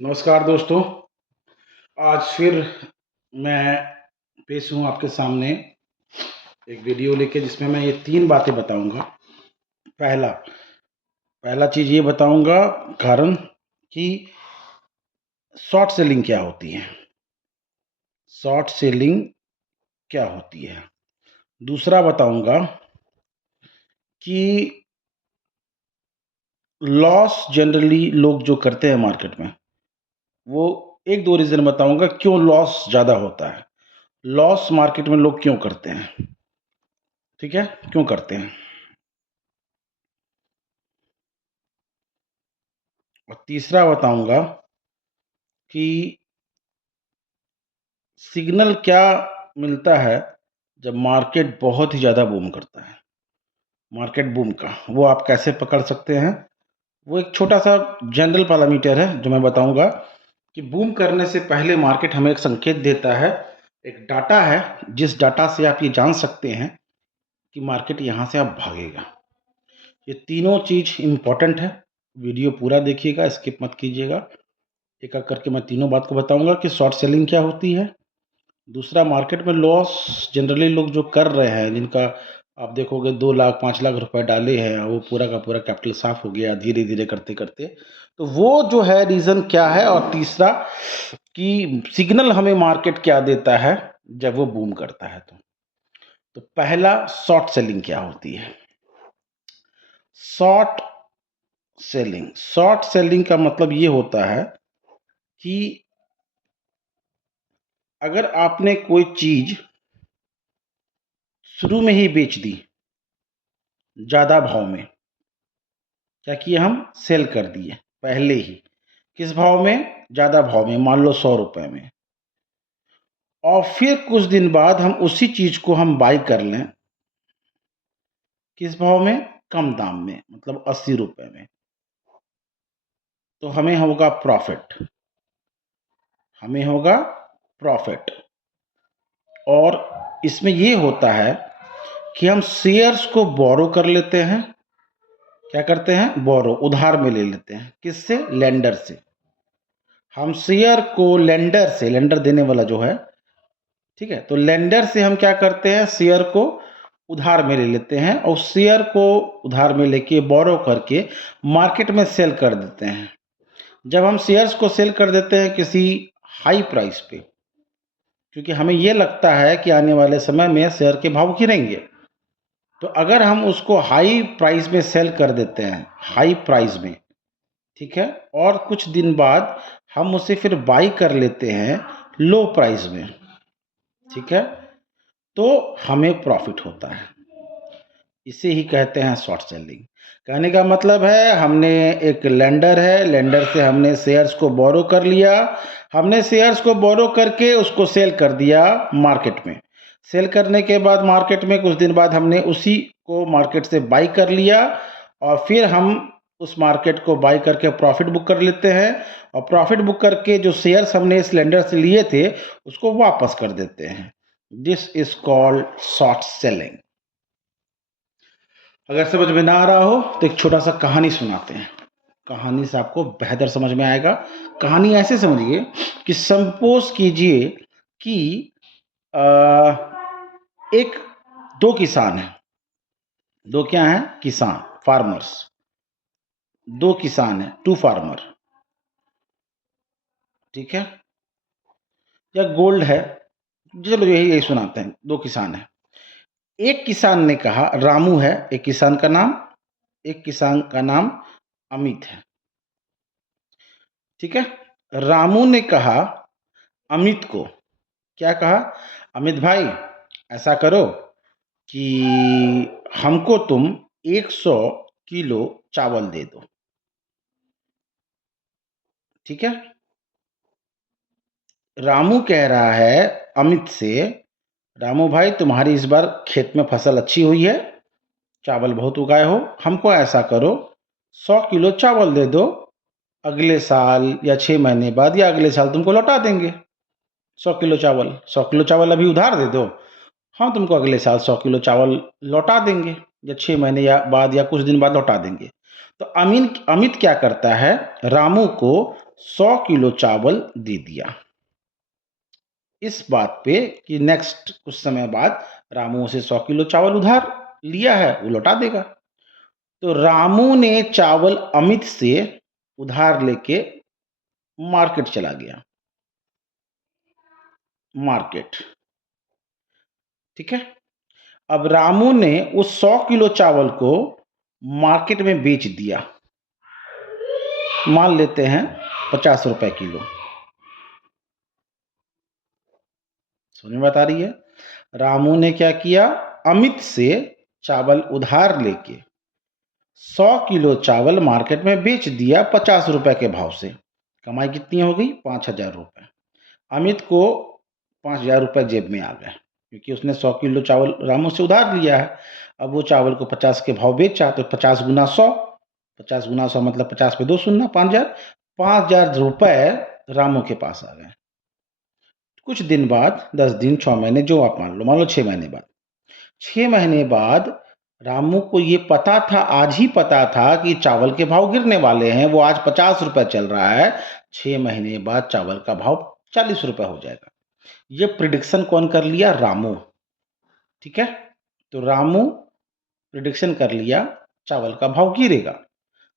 नमस्कार दोस्तों। आज फिर मैं पेश हूँ आपके सामने एक वीडियो लेके, जिसमें मैं ये 3 बातें बताऊँगा। पहला पहला चीज़ ये बताऊँगा कारण कि शॉर्ट सेलिंग क्या होती है। शॉर्ट सेलिंग क्या होती है। दूसरा बताऊँगा कि लॉस जनरली लोग जो करते हैं मार्केट में, वो 1-2 रीज़न बताऊँगा क्यों लॉस ज़्यादा होता है। लॉस मार्केट में लोग क्यों करते हैं, ठीक है? क्यों करते हैं? और तीसरा बताऊँगा कि सिग्नल क्या मिलता है जब मार्केट बहुत ही ज़्यादा बूम करता है। मार्केट बूम का वो आप कैसे पकड़ सकते हैं? वो एक छोटा-सा जनरल पैरामीटर है जो मैं बताऊँगा कि बूम करने से पहले मार्केट हमें एक संकेत देता है, एक डाटा है, जिस डाटा से आप ये जान सकते हैं कि मार्केट यहाँ से अब भागेगा। ये तीनों चीज़ इम्पोर्टेंट है। वीडियो पूरा देखिएगा, स्किप मत कीजिएगा। एक-एक करके मैं तीनों बात को बताऊँगा कि शॉर्ट सेलिंग क्या होती है। दूसरा, मार्केट में लॉस जनरली लोग जो कर रहे हैं, जिनका आप देखोगे 2 लाख 5 लाख रुपए डाले हैं, वो पूरा का पूरा कैपिटल साफ हो गया धीरे-धीरे करते-करते। तो वो जो है रीज़न क्या है, और तीसरा कि सिग्नल हमें मार्केट क्या देता है जब वो बूम करता है तो। तो पहला, शॉर्ट सेलिंग क्या होती है? शॉर्ट शॉर्ट सेलिंग का मतलब ये होता है कि अगर आपने कोई चीज़ शुरू में ही बेच दी ज़्यादा भाव में, क्या किए हम सेल कर दिए पहले ही। किस भाव में? ज़्यादा भाव में, मान लो 100 रुपए में। और फिर कुछ दिन बाद हम उसी चीज़ को हम बाय कर लें, किस भाव में? कम दाम में, मतलब 80 रुपए में। तो हमें होगा प्रॉफ़िट, हमें होगा प्रॉफ़िट। और इसमें ये होता है कि हम शेयर्स को बोरो कर लेते हैं। क्या करते हैं? बोरो, उधार में ले लेते हैं। किससे? लेंडर से। हम शेयर को लेंडर से, लेंडर देने वाला जो है, ठीक है, तो लेंडर से हम क्या करते हैं? शेयर को उधार में ले लेते हैं और शेयर को उधार में लेके बोरो करके मार्केट में सेल कर देते हैं। जब हम शेयर्स को सेल कर देते हैं किसी हाई प्राइस पे, क्योंकि हमें ये लगता है कि आने वाले समय में शेयर के भाव गिरेंगे, तो अगर हम उसको हाई प्राइस में सेल कर देते हैं, हाई प्राइस में, ठीक है, और कुछ दिन बाद हम उसे फिर बाई कर लेते हैं लो प्राइस में, ठीक है, तो हमें प्रॉफिट होता है। इसे ही कहते हैं शॉर्ट सेलिंग। कहने का मतलब है, हमने एक लेंडर है, लेंडर से हमने शेयर्स को बोरो कर लिया, हमने शेयर्स को बोरो करके उसको सेल कर दिया मार्केट में। सेल करने के बाद मार्केट में कुछ दिन बाद हमने उसी को मार्केट से बाई कर लिया, और फिर हम उस मार्केट को बाई करके प्रॉफिट बुक कर लेते हैं, और प्रॉफिट बुक करके जो शेयर्स हमने इस लेंडर से लिए थे उसको वापस कर देते हैं। This is called short selling. अगर समझ में ना आ रहा हो तो एक छोटा सा कहानी सुनाते हैं। कहानी से आपको बेहतर समझ में आएगा। कहानी ऐसे समझिए कि सपोज कीजिए कि अ, एक 2 किसान हैं। 2 क्या हैं? किसान, फार्मर्स। 2 किसान हैं, 2 फार्मर, ठीक है? या गोल्ड है, चलो यही सुनाते हैं। 2 किसान हैं। एक किसान ने कहा, रामू है एक किसान का नाम, एक किसान का नाम अमित है, ठीक है? रामू ने कहा अमित को, क्या कहा? अमित भाई, ऐसा करो कि हमको तुम 100 किलो चावल दे दो, ठीक है? रामू कह रहा है अमित से, रामू भाई तुम्हारी इस बार खेत में फसल अच्छी हुई है, चावल बहुत उगाए हो, हमको ऐसा करो 100 किलो चावल दे दो, अगले साल या 6 महीने बाद या अगले साल तुमको लौटा देंगे 100 किलो चावल। 100 किलो चावल अभी उधार दे दो, हम तुमको अगले साल 100 किलो चावल लौटा देंगे, या 6 महीने या बाद या कुछ दिन बाद लौटा देंगे। तो अमित क्या करता है, रामू को 100 किलो चावल दे दिया, इस बात पे कि नेक्स्ट कुछ समय बाद रामू से 100 किलो चावल उधार लिया है, वो लौटा देगा। तो रामू ने चावल अमित से उधार लेके मार्केट चला गया, मार्केट, ठीक है। अब रामू ने उस 100 किलो चावल को मार्केट में बेच दिया, मान लेते हैं 50 रुपए किलो। समझ में बात आ रही है? रामू ने क्या किया, अमित से चावल उधार लेके 100 किलो चावल मार्केट में बेच दिया 50 रुपए के भाव से। कमाई कितनी हो गई, 5,000 रुपए। अमित को 5,000 रुपए जेब में आ गए, क्योंकि उसने 100 किलो चावल रामू से उधार लिया है। अब वो चावल को 50 के भाव बेचा, तो 50 गुना 100, 50 गुना 100 मतलब 50 पे 2 शून्य, 5,000। 5,000 रुपए रामू के पास आ गए। कुछ दिन बाद, 10 दिन, 6 महीने, जो आप मान लो 6 महीने बाद, 6 महीने बाद रामू को ये पता था, आज ही पता था कि चावल के भाव गिरने वाले हैं। वो आज 50 रुपए चल रहा है, 6 महीने बाद चावल का भाव 40 रुपए हो जाएगा। ये प्रिडिक्शन कौन कर लिया, रामू, ठीक है। तो रामू प्रिडिक्शन कर लिया चावल का भाव गिरेगा।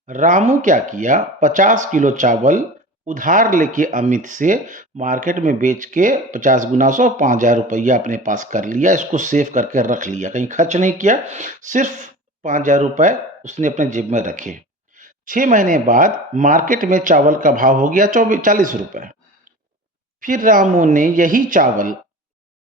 रामू क्या किया, 50 किलो चावल उधार लेके अमित से मार्केट में बेच के 50 गुना 100, 5,000 रुपया अपने पास कर लिया। इसको सेव करके रख लिया, कहीं खर्च नहीं किया, सिर्फ 5,000 रुपए उसने अपने जेब में रखे। 6 महीने बाद मार्केट में चावल का भाव हो गया 40 रुपए। फिर रामू ने यही चावल